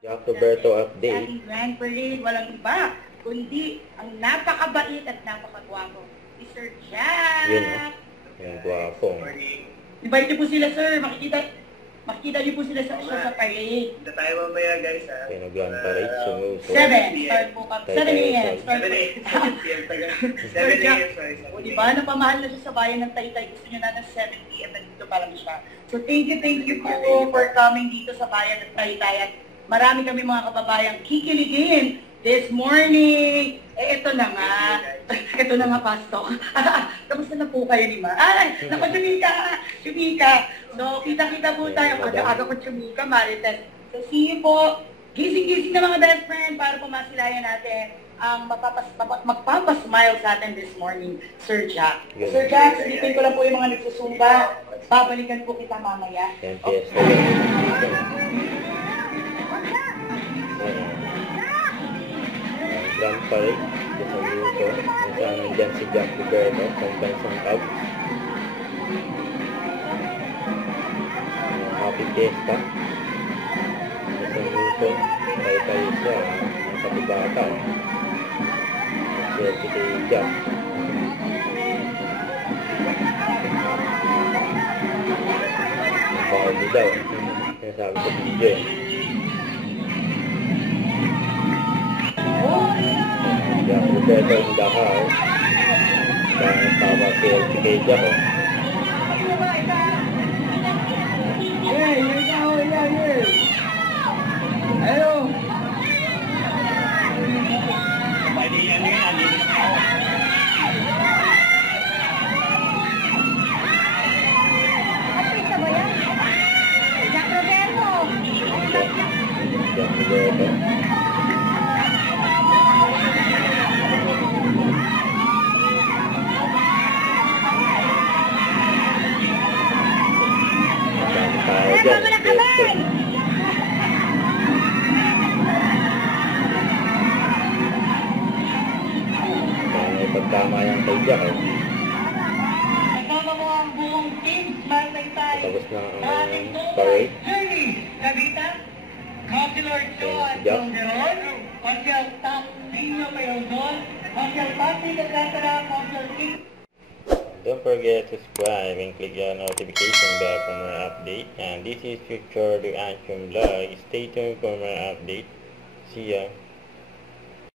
Jack Roberto update. Ating Grand Parade, walang iba, kundi ang napakabait at napakagwapo, si Sir Jack. Yun, yung gwapo. Invite niyo po sila, sir. Makikita niyo po sila sa parade. Punta tayo mamaya, guys, ha? Kaya nag-grand parade, sumuso. 7, start po kami. 7 a.m. Start 7 a.m. 7 a.m. sorry. O diba, napamahal na siya sa bayan ng Taytay. Gusto niyo na ng 7 p.m. Nandito pa lang siya. So thank you po for coming dito sa bayan ng Taytay. At marami kami mga kababayang kikiligin this morning. Ito na nga. Ito na nga, Pastor. Kamusta na po kayo ni Ma? Ay, naku, Chumika. So, kita-kita po tayo. Aga-aga ko Chumika, Marites. So, see you po. Gising-gising na mga best friend para po masilayan natin ang magpapasmile sa atin this morning, Sir Jack. Sir Jack, silipin ko lang po yung mga nagsusumba. Babalikan po kita mamaya. Yan, fiesta yan. Grand parade, sa Luto. Kung saan nandyan si Jack Roberto, Pambansang Cub. Happy Fiesta. Sa Luto, tayo siya, ang katibata. Selfie kay Jack. Ang Barbie daw. Kaya sabi sa video. Jack Roberto in the house. Dahil tawa selfie kay Jack. Hello. Jack Roberto. Tayo dyan, Jester. May pagtama yan kay Jack. Kasama mo ang buong team, Taytay. Tapos na ang parade. Kavita, Councilor Joan Jack. Longeron, Councilor Tom Nino Mayondon, Councilor Patrick Alcantara, Councilor King. Don't forget to subscribe and click the notification bell for more update. And this is Future the Action Vlog. Stay tuned for more update. See ya.